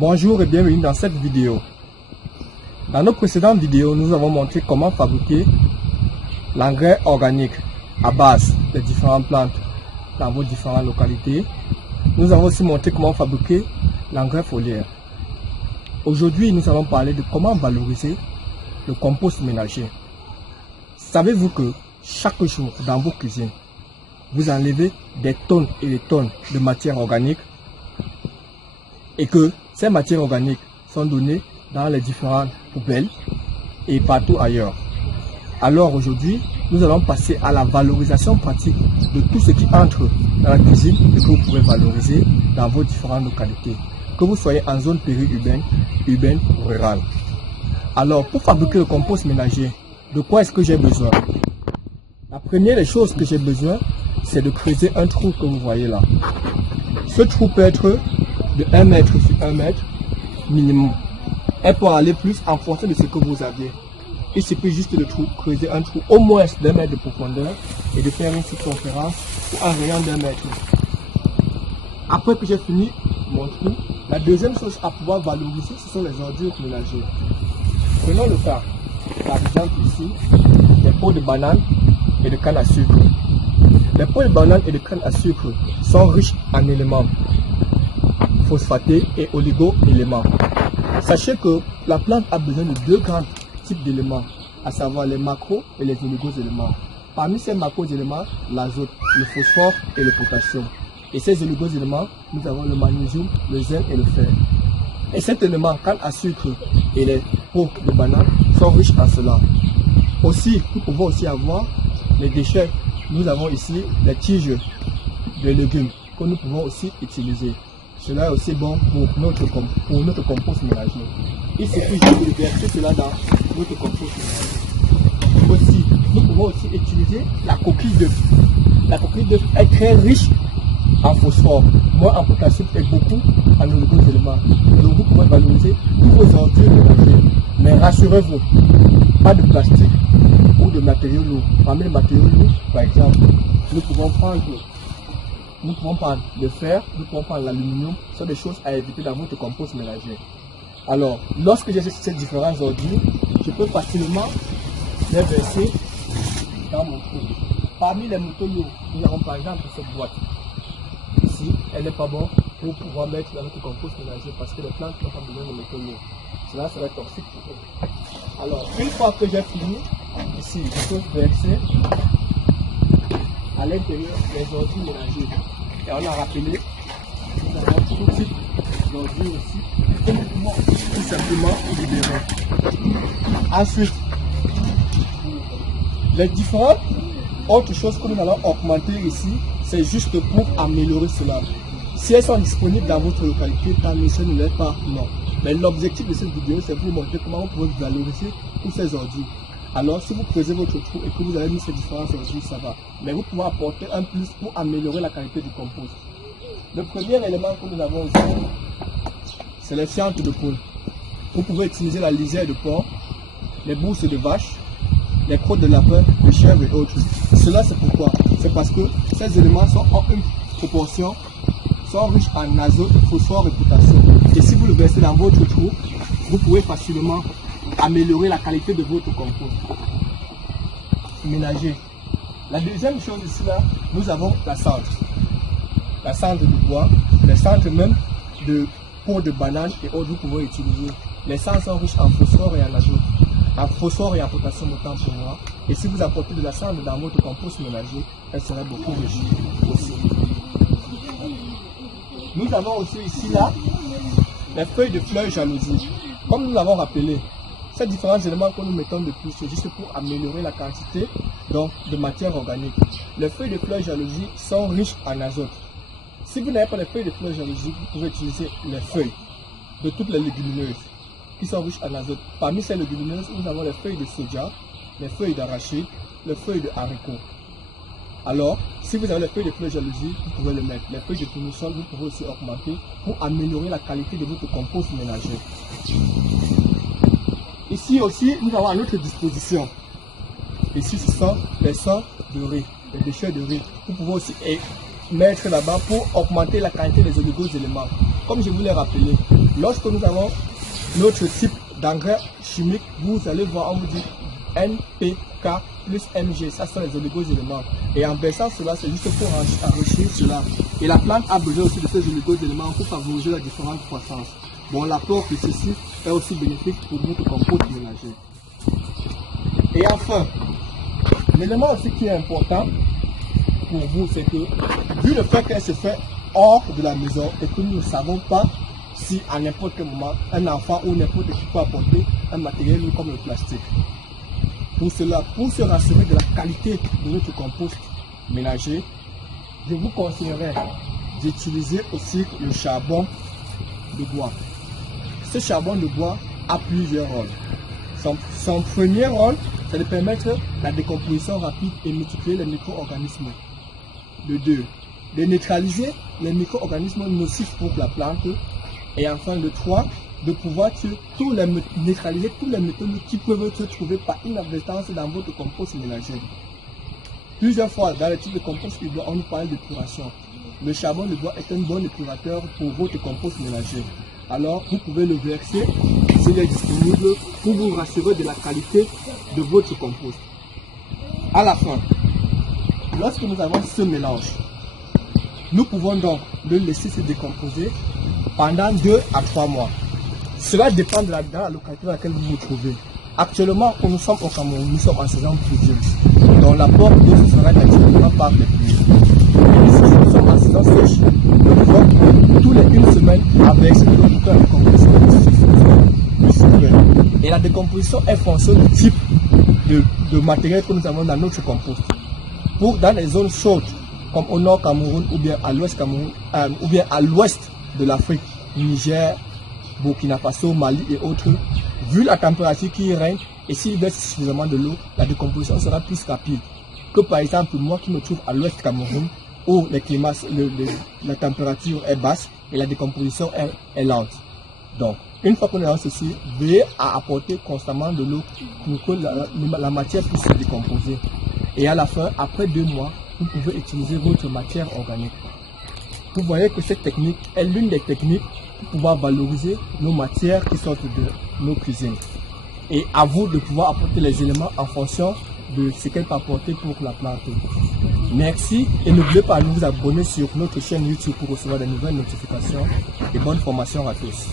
Bonjour et bienvenue dans cette vidéo. Dans nos précédentes vidéos, nous avons montré comment fabriquer l'engrais organique à base des différentes plantes dans vos différentes localités. Nous avons aussi montré comment fabriquer l'engrais foliaire. Aujourd'hui, nous allons parler de comment valoriser le compost ménager. Savez-vous que chaque jour dans vos cuisines, vous enlevez des tonnes et des tonnes de matière organique et que ces matières organiques sont données dans les différentes poubelles et partout ailleurs. Alors aujourd'hui, nous allons passer à la valorisation pratique de tout ce qui entre dans la cuisine et que vous pouvez valoriser dans vos différentes localités. Que vous soyez en zone périurbaine, urbaine ou rurale. Alors, pour fabriquer le compost ménager, de quoi est-ce que j'ai besoin? La première des choses que j'ai besoin, c'est de creuser un trou que vous voyez là. Ce trou peut être de 1 mètre sur 1 mètre minimum. Et pour aller plus en fonction de ce que vous aviez. Il suffit juste de creuser un trou au moins d'1 mètre de profondeur et de faire une circonférence ou un rayon d'1 mètre. Après que j'ai fini mon trou, la deuxième chose à pouvoir valoriser, ce sont les ordures ménagères. Prenons le cas, par exemple ici, des pots de banane et de canne à sucre. Les pots de banane et de canne à sucre sont riches en éléments phosphatés et oligo-éléments. Sachez que la plante a besoin de deux grands types d'éléments, à savoir les macros et les oligos-éléments. Parmi ces macros-éléments, l'azote, le phosphore et le potassium. Et ces oligos-éléments, nous avons le magnésium, le zinc et le fer. Et cet élément, canne à sucre et les pots de banane, sont riches en cela. Aussi, nous pouvons aussi avoir les déchets. Nous avons ici les tiges de légumes que nous pouvons aussi utiliser. Cela est aussi bon pour notre compost ménager. Il suffit juste de verser cela dans notre compost ménager. Aussi, nous pouvons aussi utiliser la coquille d'œuf. La coquille d'œuf est très riche en phosphore, moins en potassium et beaucoup en oligos-éléments. Donc vous pouvez valoriser tous vos ordures ménagères. Mais rassurez-vous, pas de plastique ou de matériaux lourds. Parmi les matériaux lourds, par exemple, nous pouvons prendre le fer, nous pouvons prendre l'aluminium. Ce sont des choses à éviter dans votre compost ménager. Alors, lorsque j'ai ces différents ordures, je peux facilement les verser dans mon trou. Parmi les métaux lourds, nous avons par exemple cette boîte. Ici, elle n'est pas bonne pour pouvoir mettre dans notre compost ménager parce que les plantes n'ont pas besoin de métaux lourds. Cela serait toxique pour eux. Alors, une fois que j'ai fini, ici, je peux verser à l'intérieur les ordures ménagères. Et on a rappelé, nous avons tout type d'ordures aussi, que nous pouvons tout simplement libérer. Ensuite, les différentes autres choses que nous allons augmenter ici, c'est juste pour améliorer cela. Si elles sont disponibles dans votre localité, tant mieux, ce ne l'est pas, non. Mais l'objectif de cette vidéo, c'est pour vous montrer comment vous pouvez valoriser tous ces ordures. Alors, si vous creusez votre trou et que vous avez mis ces différentes ordures, ça va. Mais vous pouvez apporter un plus pour améliorer la qualité du compost. Le premier élément que nous avons ici, c'est les fientes de poule. Vous pouvez utiliser la lisière de porc, les bourses de vache, les crottes de lapin, de chèvre et autres. Cela, c'est pourquoi? C'est parce que ces éléments sont en une proportion, sont riches en azote, phosphore et potassium. Et si vous le versez dans votre trou, vous pouvez facilement améliorer la qualité de votre compost ménager. La deuxième chose ici, là, nous avons la cendre. La cendre de bois, les cendres même de peau de banane et autres, vous pouvez utiliser. Les cendres sont riches en phosphore et en azote, en phosphore et en potassium autant pour moi. Et si vous apportez de la cendre dans votre compost ménager, elle sera beaucoup riche aussi. Nous avons aussi ici là les feuilles de fleurs jalousie. Comme nous l'avons rappelé, ces différents éléments que nous mettons de plus, c'est juste pour améliorer la quantité donc, de matière organique. Les feuilles de fleurs jalousie sont riches en azote. Si vous n'avez pas les feuilles de fleurs jalousie, vous pouvez utiliser les feuilles de toutes les légumineuses qui sont riches en azote. Parmi ces légumineuses, nous avons les feuilles de soja, les feuilles d'arachide, les feuilles de haricots. Alors, si vous avez les feuilles de fleurs jalousie, vous pouvez le mettre. Les feuilles de tournesol, vous pouvez aussi augmenter pour améliorer la qualité de votre compost ménager. Ici aussi, nous avons à notre disposition. Ici, ce sont les sangs de riz, les déchets de riz. Vous pouvez aussi mettre là-bas pour augmenter la qualité des oligos-éléments. Comme je vous l'ai rappelé, Lorsque nous avons notre type d'engrais chimique, vous allez voir, on vous dit NPK plus Mg, ça sont les oligo-éléments. Et en baissant cela, c'est juste pour enrichir cela. Et la plante a besoin aussi de ces oligo-éléments pour favoriser la différente croissance. Bon, l'apport de ceci est aussi bénéfique pour votre compost ménager. Et enfin, l'élément aussi qui est important pour vous, c'est que, vu le fait qu'elle se fait hors de la maison et que nous ne savons pas si à n'importe quel moment un enfant ou n'importe qui peut apporter un matériel comme le plastique. Pour cela, pour se rassurer de la qualité de notre compost ménager, je vous conseillerais d'utiliser aussi le charbon de bois. Ce charbon de bois a plusieurs rôles. Son premier rôle, c'est de permettre la décomposition rapide et multiplier les micro-organismes. De 2, de neutraliser les micro-organismes nocifs pour la plante. Et enfin, le 3, de pouvoir neutraliser tous les métaux qui peuvent se trouver par inadvertance dans votre compost ménager. Plusieurs fois, dans le type de compost urbain, on nous parle d'épuration. Le charbon de bois est un bon épurateur pour votre compost ménager. Alors, vous pouvez le verser s'il est disponible pour vous rassurer de la qualité de votre compost. À la fin, lorsque nous avons ce mélange, nous pouvons donc le laisser se décomposer pendant 2 à 3 mois. Cela dépend de la localité dans laquelle vous vous trouvez. Actuellement, nous sommes au Cameroun, nous sommes en saison pluvieuse. Donc l'apport d'eau se fera naturellement par les pluies. Si nous sommes en saison sèche, nous pouvons tous les 1 semaine avec cette eau pour que la décomposition plus super. Et la décomposition est fonction du type de matériel que nous avons dans notre compost. Pour dans les zones chaudes, comme au nord Cameroun ou bien à l'ouest Cameroun, ou bien à l'ouest de l'Afrique, Niger, Burkina Faso, Mali et autres, vu la température qui règne et s'il verse suffisamment de l'eau, la décomposition sera plus rapide que par exemple moi qui me trouve à l'ouest Cameroun où la température est basse et la décomposition est lente. Donc, une fois qu'on est dans ceci, veillez à apporter constamment de l'eau pour que la matière puisse se décomposer. Et à la fin, après 2 mois, vous pouvez utiliser votre matière organique. Vous voyez que cette technique est l'une des techniques pour pouvoir valoriser nos matières qui sortent de nos cuisines. Et à vous de pouvoir apporter les éléments en fonction de ce qu'elle peut apporter pour la plante. Merci et n'oubliez pas de vous abonner sur notre chaîne YouTube pour recevoir de nouvelles notifications et bonne formation à tous.